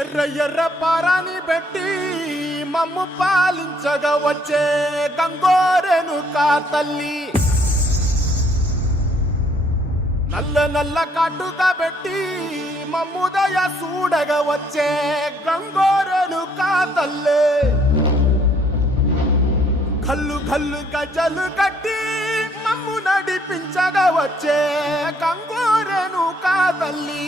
ఎర్ర ఎర్ర పారాని పెట్టి మమ్ము పాలించగా వచ్చే గంగోరెను కా తల్లి, నల్ల నల్ల కాటుగా పెట్టి మమ్ముదయ చూడగా వచ్చే గంగోరెను కా తల్లి, కల్లు కల్లు గజలు కట్టి మమ్ము నడిపించగా వచ్చే గంగోరెను కా తల్లి.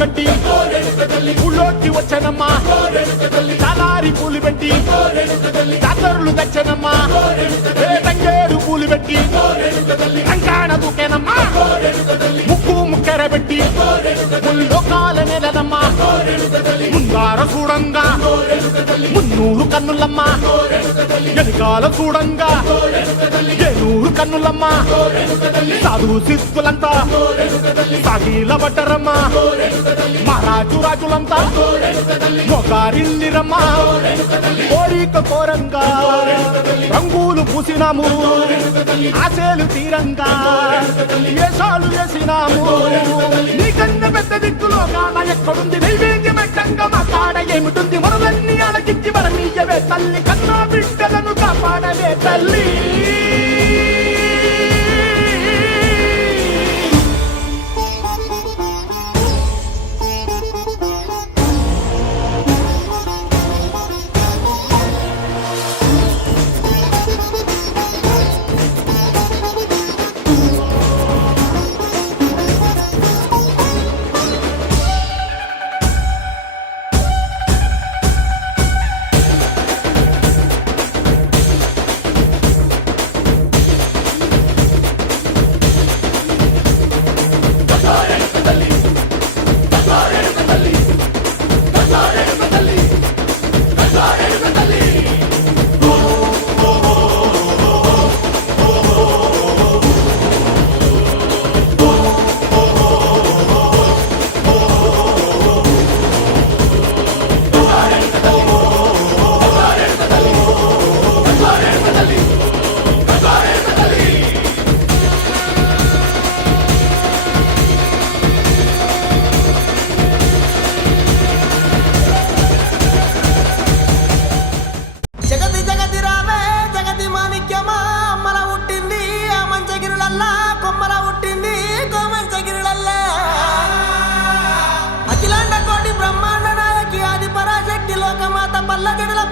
కట్టి ఊళ్ళోకి వచ్చనమ్మా, చాలారి పూలు పెట్టి జాతరులు తెచ్చనమ్మా, తంగేడు పూలు పెట్టి కంకాణ దూకేనమ్మా, ముక్కు ముక్కెర పెట్టి ముల్లోకాల నెలనమ్మా, ముందార చూడంగా మున్నూరు కన్నులమ్మా, వెనుకాల చూడంగా ఏనూరు కన్నులమ్మా, సాధు సిద్ధులంతా సాగిల బట్టరమ్మా, మహారాజు రాజులంతా మొగారిల్లిరమ్మా, కోరిక కోరంగా రంగులు పూసినాము, ఆశలు తీరంగా వేషాలు వేసినాము, నీకన్నా పెద్ద దిక్కులో కాన ఎక్కడుంది నైవేద్యం పెట్టంగా మా కాడ ఏమిటుంది, మనలన్నీ అలకించి మరమీయవే తల్లి, కన్నా బిడ్డలను కాపాడవే తల్లి.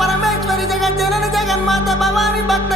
పరమేశ్వరి జగజ్జనని జగన్మాత భవాని భక్త